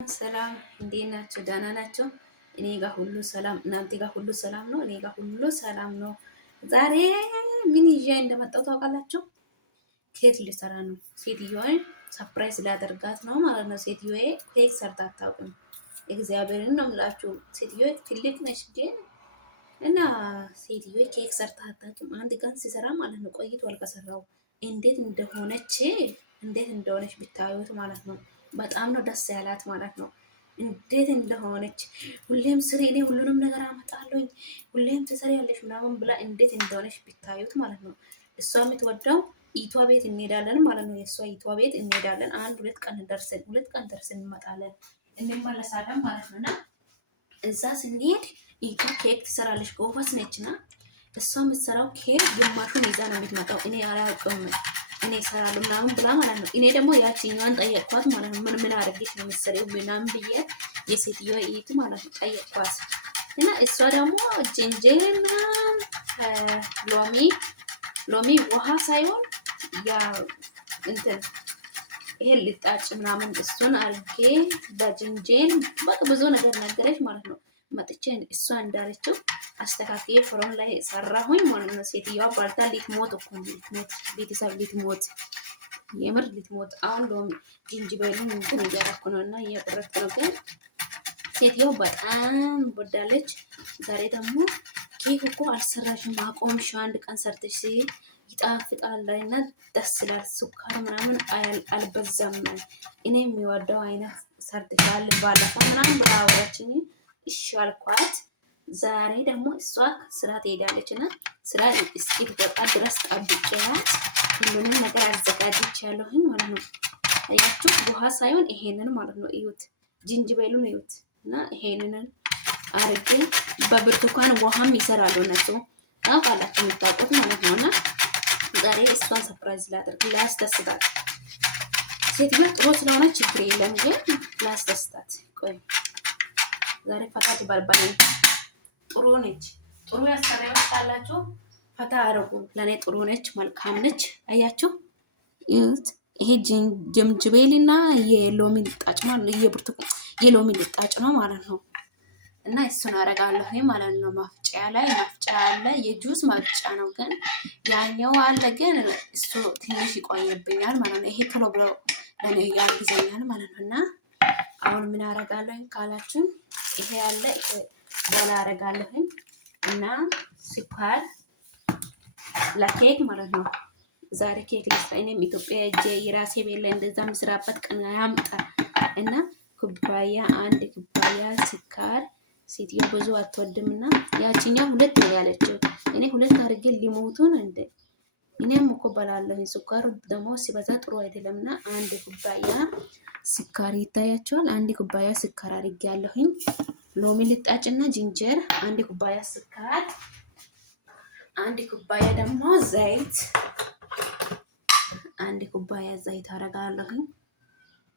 ሰላም እንዴት ናቸው? ደህና ናቸው? እኔ ጋር ሁሉ ሰላም፣ እናንተ ጋር ሁሉ ሰላም ነው? እኔ ጋር ሁሉ ሰላም ነው። ዛሬ ምን ይዤ እንደመጣሁ ታውቃላችሁ? ኬክ ልሰራ ነው። ሴትዮዋን ሰርፕራይዝ ላደርጋት ነው ማለት ነው። ሴትዮዋ ኬክ ሰርታ አታውቅም። እግዚአብሔርን ነው የምላችሁ። ሴትዮዋ ትልቅ ነች ግን እና ሴትዮዋ ኬክ ሰርታ አታውቅም። አንድ ቀን ሲሰራ ማለት ነው ቆይቷል ከሰራው። እንዴት እንደሆነች ብታዩት ማለት ነው። በጣም ነው ደስ ያላት ማለት ነው። እንዴት እንደሆነች ሁሌም ስሪ፣ እኔ ሁሉንም ነገር አመጣለሁኝ፣ ሁሌም ትሰሪያለሽ ምናምን ብላ እንዴት እንደሆነች ብታዩት ማለት ነው። እሷ የምትወደው ኢቷ ቤት እንሄዳለን ማለት ነው። የእሷ ኢቷ ቤት እንሄዳለን። ሁለት ቀን ደርሰን እንመጣለን፣ እንመለሳለን ማለት ነው። እና እዛ ስንሄድ ኢቷ ኬክ ትሰራለች። ጎበዝ ነችና እሷ የምትሰራው ኬክ ግማሹን ይዛ ነው የምትመጣው። እኔ አላውቅም እኔ እሰራለሁ ምናምን ብላ ማለት ነው። እኔ ደግሞ ያቺኛዋን ጠየቅኳት ማለት ነው። ምን አድርጌሽ ነው የምትሰሪው ምናምን ብዬ የሴትዮዋ ኢት ማለት ነው ጠየቅኳት። እና እሷ ደግሞ ጅንጀልና ሎሚ ውሃ ሳይሆን ያ እንትን ይሄ ልጣጭ ምናምን እሱን አድርጌ በጅንጀል በቃ ብዙ ነገር ነገረች ማለት ነው። መጥቼ እሷ እንዳለችው አስተካክዬ ፍሮን ላይ ሰራሁኝ ማለት ነው። ሴትዮዋ ባልታ ልትሞት እኮ ቤተሰብ ልትሞት፣ የምር ልትሞት። አሁን ሎሚ ጅንጅበሉን እንትን እያደረኩ ነው እና እያቀረብኩ ነው። ግን ሴትዮዋ በጣም ወዳለች። ዛሬ ደግሞ ኬክ እኮ አልሰራሽም አቆምሽ፣ አንድ ቀን ሰርተሽ ይጣፍጣል እና ደስ ይላል። ሱካር ምናምን አልበዛም። እኔ የሚወደው አይነት ሰርተሻል ባለፈው ምናምን ብላ አወራችኝ። እሺ አልኳት። ዛሬ ደግሞ እሷ ስራ ትሄዳለች እና ስራ እስኪትወጣ ድረስ ጠብቄያት ሁሉንም ነገር አዘጋጅቻለሁኝ ማለት ነው። አያችሁ፣ ውሃ ሳይሆን ይሄንን ማለት ነው። እዩት፣ ጅንጅበሉን እዩት። እና ይሄንን አርጌ በብርቱካን ውሃም ይሰራሉ እነሱ ታውቃላችሁ፣ የምታውቁት ማለት ነው። እና ዛሬ እሷን ሰርፕራይዝ ላደርግ ላስደስታት። ሴትዮ ጥሩ ስለሆነ ችግር የለም ግን ላስደስታት። ቆይ ዛሬ ፈታ ትባልባል። ጥሩ ነች። ጥሩ ያሰራዎች ካላችሁ ፈታ አረጉ። ለኔ ጥሩ ነች፣ መልካም ነች። አያችሁ፣ ይሄ ጅንጅቤልና የሎሚ ልጣጭ ነው፣ የሎሚ ልጣጭ ነው ማለት ነው። እና እሱን አረጋለሁ ማለት ነው። መፍጫ አለ፣ የጁስ መፍጫ ነው ግን ያኛው አለ፣ ግን እሱ ትንሽ ይቆይብኛል ማለት ነው። ይሄ ቶሎ ብሎ ለኔ ያግዘኛል ማለት ነው። እና አሁን ምን አረጋለሁ ካላችሁ ይሄ ያለ በላ አረጋለሁኝ እና ስኳር ለኬክ ማለት ነው። ዛሬ ኬክ ልስራ። እኔም ኢትዮጵያ እጄ የራሴ ቤት ላይ እንደዛ ምስራበት ቀን ያምጣ እና አንድ ኩባያ ስኳር። ሴትዮ ብዙ አትወድምና ያቺኛው ሁለት ነው ያለችው። እኔ ሁለት አድርጌ ሊሞቱን እንደ እኔም እኮ በላለሁ። ስኳር ደግሞ ሲበዛ ጥሩ አይደለምና አንድ ኩባያ ስኳር ይታያቸዋል። አንድ ኩባያ ስኳር አድርጌያለሁኝ። ሎሚ ልጣጭና ጅንጀር፣ አንድ ኩባያ ስኳር፣ አንድ ኩባያ ደግሞ ዘይት፣ አንድ ኩባያ ዘይት አረጋለሁኝ።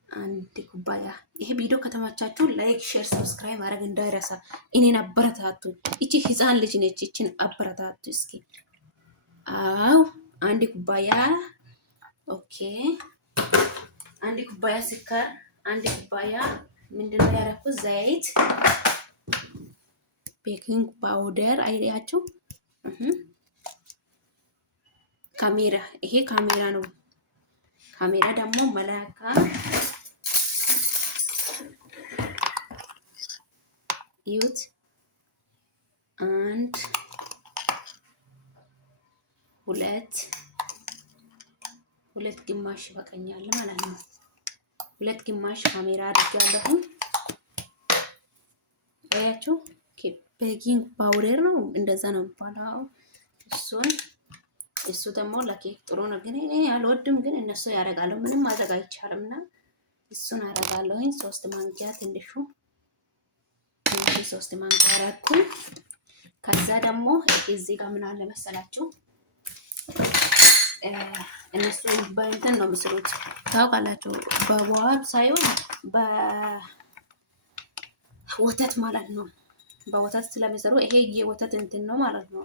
አንድ ኩባያ። ይሄ ቪዲዮ ከተመቻችሁ ላይክ፣ ሼር፣ ሰብስክራይብ ማድረግ እንዳይረሳ። እኔን አበረታቱ። እቺ ህፃን ልጅ ነች። እቺን አበረታቱ እስኪ። አው አንድ ኩባያ ኦኬ። አንድ ኩባያ ስኳር፣ አንድ ኩባያ ምንድነው ያደረኩት? ዘይት፣ ቤኪንግ ፓውደር አይያችሁ። ካሜራ፣ ይሄ ካሜራ ነው። ካሜራ ደግሞ መላካ ይዩት። አንድ ሁለት ግማሽ ይበቃኛል ማለት ነው። ሁለት ግማሽ ካሜራ አድርጋለሁ። አያችሁ፣ ቤኪንግ ፓውደር ነው እንደዛ ነው የሚባለው። እሱ ደግሞ ለኬክ ጥሩ ነው፣ ግን እኔ አልወድም። ግን እነሱ ያደርጋሉ፣ ምንም ማድረግ አይቻልም። እና እሱን አደርጋለሁኝ። 3 ማንኪያ ትንሹ 3 ማንኪያ አደረኩኝ። ከዛ ደግሞ እዚህ ጋር ምን አለ መሰላችሁ፣ እነሱ በእንትን ነው የሚሰሩት ታውቃላችሁ፣ በዋብ ሳይሆን በወተት ማለት ነው። በወተት ስለሚሰሩ ይሄ የወተት እንትን ነው ማለት ነው።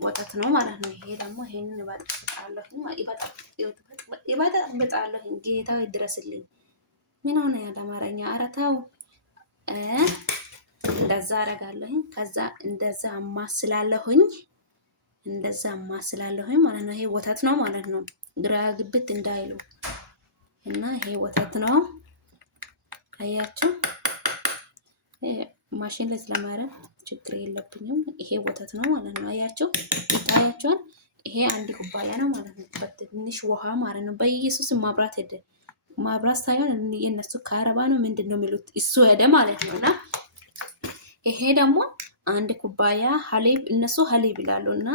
ወተት ነው ማለት ነው። ይሄ ደግሞ ይሄንን ይበጣብጣለሁ። ጌታ ይድረስልኝ። ምን ሆነ ያለ አማርኛ አረታው እንደዛ አረጋለሁኝ። ከዛ እንደዛ አማስላለሁኝ ማለት ነው። ይሄ ወተት ነው ማለት ነው። ግራ ግብት እንዳይሉ እና ይሄ ወተት ነው። አያችሁ ማሽን ላይ ስለማረግ ችግር የለብኝም። ይሄ ወተት ነው ማለት ነው። አያችሁ ይታያችኋል። ይሄ አንድ ኩባያ ነው ማለት ነው። በትንሽ ውሃ ማለት ነው። በኢየሱስ ማብራት ሄደ። ማብራት ሳይሆን የነሱ ካረባ ነው ምንድን ነው የሚሉት እሱ ሄደ ማለት ነው። እና ይሄ ደግሞ አንድ ኩባያ ሀሊብ፣ እነሱ ሀሊብ ይላሉ እና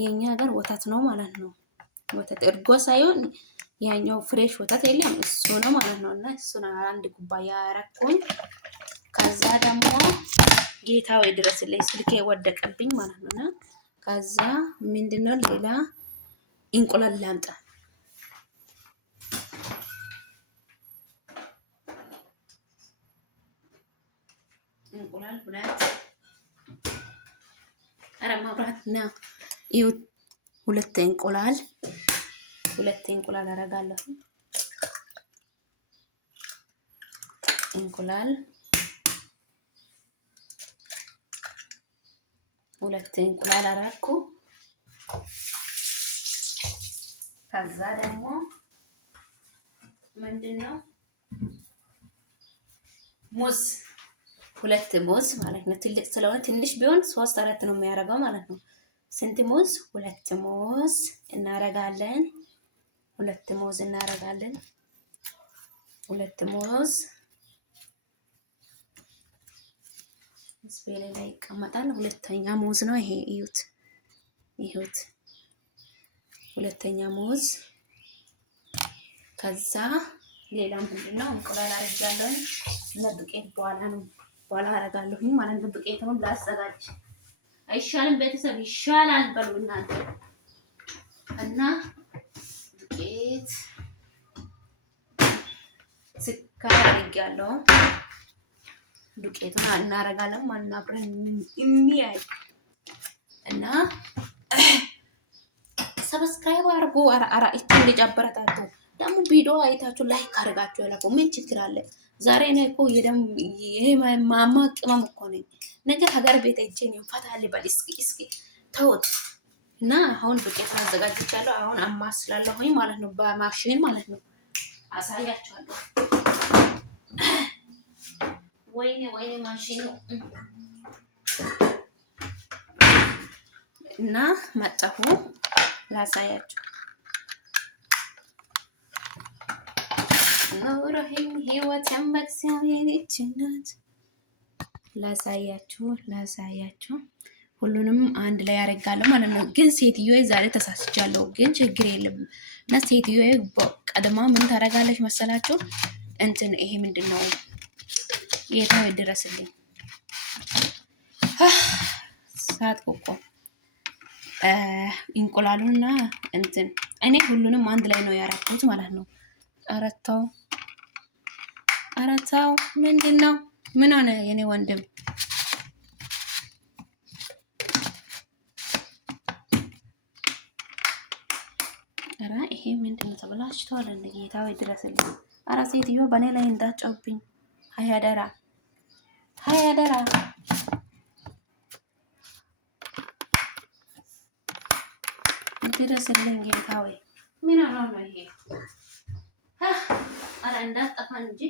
የኛ ሀገር ወተት ነው ማለት ነው። ወተት እርጎ ሳይሆን ያኛው ፍሬሽ ወተት የለም እሱ ነው ማለት ነው። እና እሱን አንድ ኩባያ ያረኩኝ። ከዛ ደግሞ ጌታው ድረስልኝ ስልኬ ወደቀብኝ ማለት ነው። እና ከዛ ምንድነው ሌላ እንቁላል ላምጣ። እንቁላል ማብራት ና ይኸው ሁለት እንቁላል አረጋለሁ። ሁለት እንቁላል አረኩ። ከዛ ደግሞ ምንድነው ሙዝ፣ ሁለት ሙዝ ማለት ነው። ትልቅ ስለሆነ ትንሽ ቢሆን 3-4 ነው የሚያደርገው ማለት ነው። ስንት ሙዝ? ሁለት ሙዝ እናረጋለን። ሁለት ሙዝ ስፔል ላይ ይቀመጣል። ሁለተኛ ሙዝ ነው ይሄ። እዩት፣ ሁለተኛ ሙዝ። ከዛ ሌላ ምንድነው እንቁላል አረጋለሁ እና ዱቄት በኋላ አረጋለሁ ማለት ነው። ዱቄቱን ላዘጋጅ አይሻልም? ቤተሰብ ይሻላል በሉ እናንተ። እና ዱቄት ስኳር አድርጌያለሁ። ዱቄቱን እናረጋለን ማለት ነው። አብረን እንያይ እና ሰብስክራይብ አድርጉ። እቺን ልጅ አበረታቱ። ደግሞ ቪዲዮ አይታችሁ ላይክ አድርጋችሁ ያለቁ። ምን ችግር አለ? ዛሬ ነው እኮ ይሄ ማማ ቅመም እኮ ነኝ። ነገ ሀገር ቤት ሄጄ ነው ፈታ ልበል። እስኪ ተውት። እና አሁን ዱቄቱን አዘጋጅቻለሁ። አሁን አማስላለሁኝ ማለት ነው፣ በማሽን ማለት ነው። አሳያችኋለሁ። ወይኔ ማሽኑ እና መጣሁ ላሳያችሁ። ኑሮህን ህይወትን በእግዚአብሔር እጅ ናት። ላሳያችሁ ሁሉንም አንድ ላይ ያደርጋለሁ ማለት ነው። ግን ሴትዮዋ ዛሬ ተሳስቻለሁ፣ ግን ችግር የለም። እና ሴትዮዋ ቀድማ ምን ታደርጋለች መሰላችሁ? እንትን ይሄ ምንድነው ጌታው ድረስልኝ ሳትቆቆ እንቁላሉና እንትን እኔ ሁሉንም አንድ ላይ ነው ያረኩት ማለት ነው። አረታው ምንድነው? ምን ሆነ የኔ ወንድም? ኧረ ይሄ ምንድነው? ተበላሽቷል። እንደ ጌታው ድረስልኝ። ኧረ ሴትዮ በእኔ ላይ እንዳትጫውብኝ። ሀያ ደራ ድረስልኝ ጌታዊ። ምን ነው ይሄ? ኧረ እንዳትጠፋ እንጂ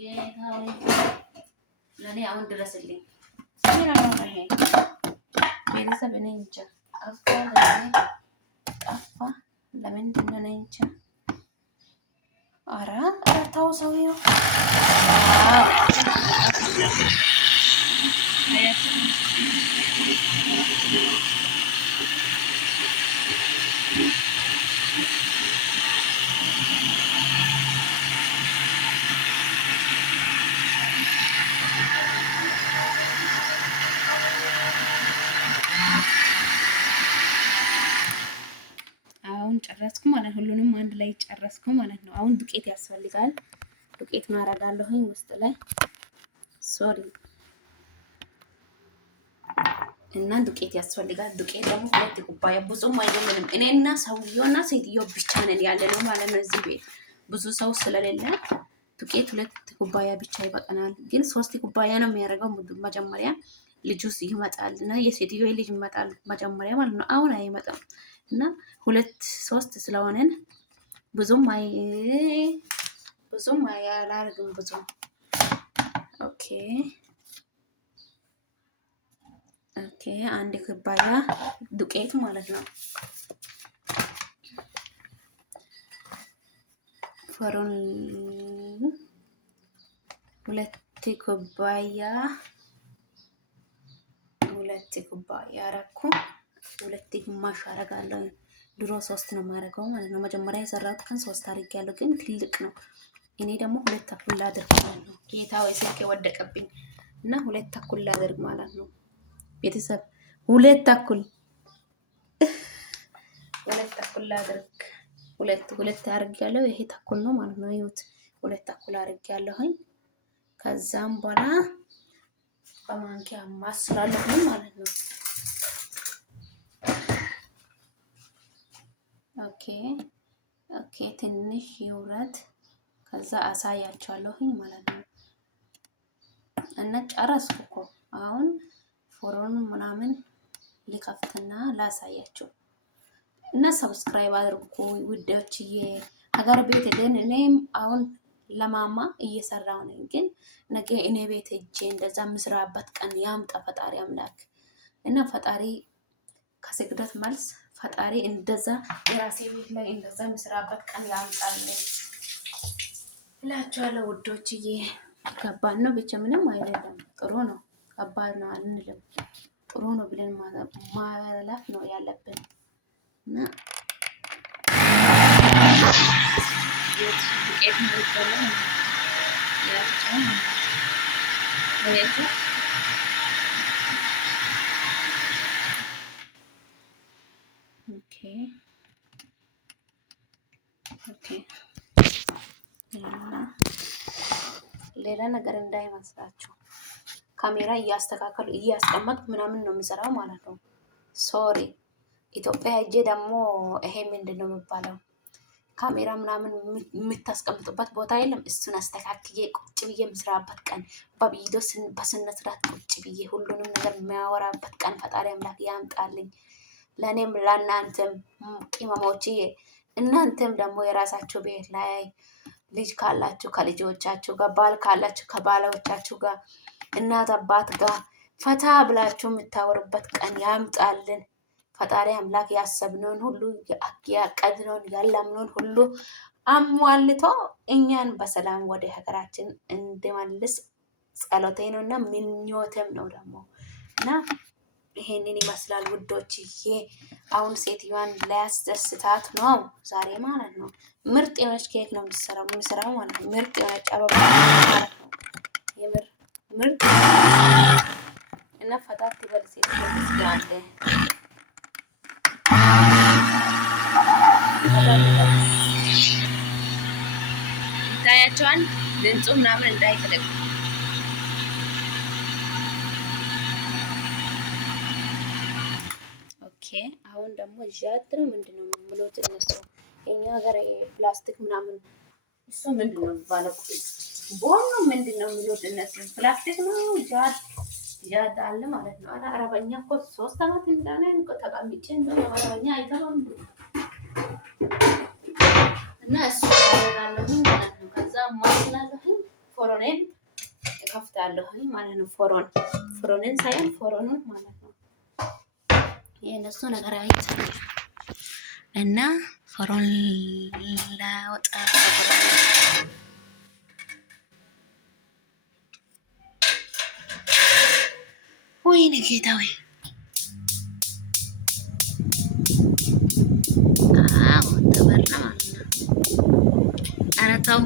ጌታዊ፣ ለእኔ አሁን ድረስልኝ። ምን ነው ይሄ? ቤተሰብ እኔ እንጃ ጠፋ። ለምንድን ነው እኔ እንጃ። ኧረ ተው ሰውዬው። አሁን ጨረስኩ ማለት ሁሉንም አንድ ላይ ጨረስኩ ማለት ነው። አሁን ዱቄት ያስፈልጋል። ዱቄት ማረጋለሁኝ ውስጥ ላይ ሶሪ እና ዱቄት ያስፈልጋል። ዱቄት ደግሞ 2 ኩባያ ብዙም አይደለም። እኔና ሰውየውና ሴትዮ ብቻ ነን ያለ ነው ማለት ነው። እዚህ ቤት ብዙ ሰው ስለሌለ ዱቄት 2 ኩባያ ብቻ ይበቃናል። ግን 3 ኩባያ ነው የሚያደርገው መጀመሪያ ልጁ ይመጣል እና የሴትዮ ልጅ ይመጣል መጀመሪያ ማለት ነው። አሁን አይመጣም እና 2-3 ስለሆነን ብዙም አላደርግም ብዙም ኦኬ 1 ኩባያ ዱቄት ማለት ነው። ፎሮን 2 ኩባያ አረኩ። 2 ግማሽ አረጋለሁ። ድሮ 3 ነው የማደርገው ማለት ነው። መጀመሪያ የሰራሁት ቀን 3 አድርጌያለሁ፣ ግን ትልቅ ነው። እኔ ደግሞ 2 ተኩል ላድርግ ማለት ነው። ጌታ ወይ ስልኬ ወደቀብኝ እና 2 ተኩል ላድርግ ማለት ነው። ቤተሰብ 2 ተኩል ላድርግ። 2 አድርጌያለሁ። ይሄ ተኩል ነው ማለት ነው። ይኸውት 2 ተኩል አድርጌያለሁኝ። ከዛም በኋላ በማንኪያ ማስላለሁ ማለት ነው። ኦኬ ትንሽ ይውረድ። ከዛ አሳያቸዋለሁኝ ማለት ነው። እና ጨረስኩ እኮ አሁን ፎሮን ምናምን ሊከፍትና ላሳያቸው እና ሰብስክራይብ አድርጉ ውዶችዬ። ሀገር ቤት ሄደን እኔም አሁን ለማማ እየሰራው ነኝ፣ ግን ነገ እኔ ቤት ሄጄ እንደዛ ምስራበት ቀን ያምጣ ፈጣሪ አምላክ እና ፈጣሪ ከስግደት መልስ ፈጣሪ እንደዛ የራሴ ቤት ላይ እንደዛ ምስራበት ቀን ያምጣልኝ እላችኋለሁ ውዶችዬ። ከባድ ነው ብቻ ምንም አይደለም፣ ጥሩ ነው። ከባድ ነው አንልም፣ ጥሩ ነው ብለን ማለፍ ነው ያለብን እና ዱቄት ነው ሌላ ነገር እንዳይመስላችሁ ካሜራ እያስተካከሉ እያስቀመጥኩ ምናምን ነው የምሰራው ማለት ነው። ሶሪ ኢትዮጵያ ሄጄ ደግሞ ይሄ ምንድን ነው የሚባለው ካሜራ ምናምን የምታስቀምጡበት ቦታ የለም። እሱን አስተካክዬ ቁጭ ብዬ የምስራበት ቀን በቪዲዮ በስነ ስርዓት ቁጭ ብዬ ሁሉንም ነገር የሚያወራበት ቀን ፈጣሪ አምላክ ያምጣልኝ ለእኔም ለእናንተም ቅመሞችዬ። እናንተም ደግሞ የራሳችሁ ቤት ላይ ልጅ ካላችሁ ከልጆቻችሁ ጋር፣ ባል ካላችሁ ከባሎቻችሁ ጋር፣ እናት አባት ጋር ፈታ ብላችሁ የምታወሩበት ቀን ያምጣልን ፈጣሪ አምላክ። ያሰብነውን ሁሉ ያቀድነውን ያለምነውን ሁሉ አሟልቶ እኛን በሰላም ወደ ሀገራችን እንድመልስ ጸሎቴ ነው እና ምኞቴም ነው ደግሞ እና ይሄንን ይመስላል ውዶችዬ። አሁን ሴትዮዋን ሊያስደስታት ነው ዛሬ ማለት ነው። ምርጥ የሆነች ኬክ ነው የምሰራው ማለት ነው። ምርጥ የሆነች አበባ ማለት ነው። የምር ምርጥ እና ፈታት ይበል ሴትዮ ትስጋለ ይታያቸዋል። ድምፁ ምናምን እንዳይፈለግ አሁን ደግሞ ዣት ነው ምንድን ነው የምሉት እነሱ የኛ ሀገር ፕላስቲክ ምናምን እሱ ምንድን ነው የሚባለው? ቦን ነው ምንድን ነው የሚሉት እነሱ ፕላስቲክ ነው ዣት አለ ማለት ነው። አረበኛ እኮ 3 አመት እንዳለ ተቀምጬ እንደው አረበኛ አይገባም እና እሱ ያደርጋለሁ ማለት ነው። ከዛ ማስላለሁ ፎሮኔን እከፍታለሁ ማለት ነው። ፎሮኔን ሳይሆን ፎሮኑን ማለት ነው። የነሱ ነገር አይቻልም እና ፎሮን ላወጣ ወይኔ ጌታ ወይ ተበራ ማለት ነው። ኧረ ተው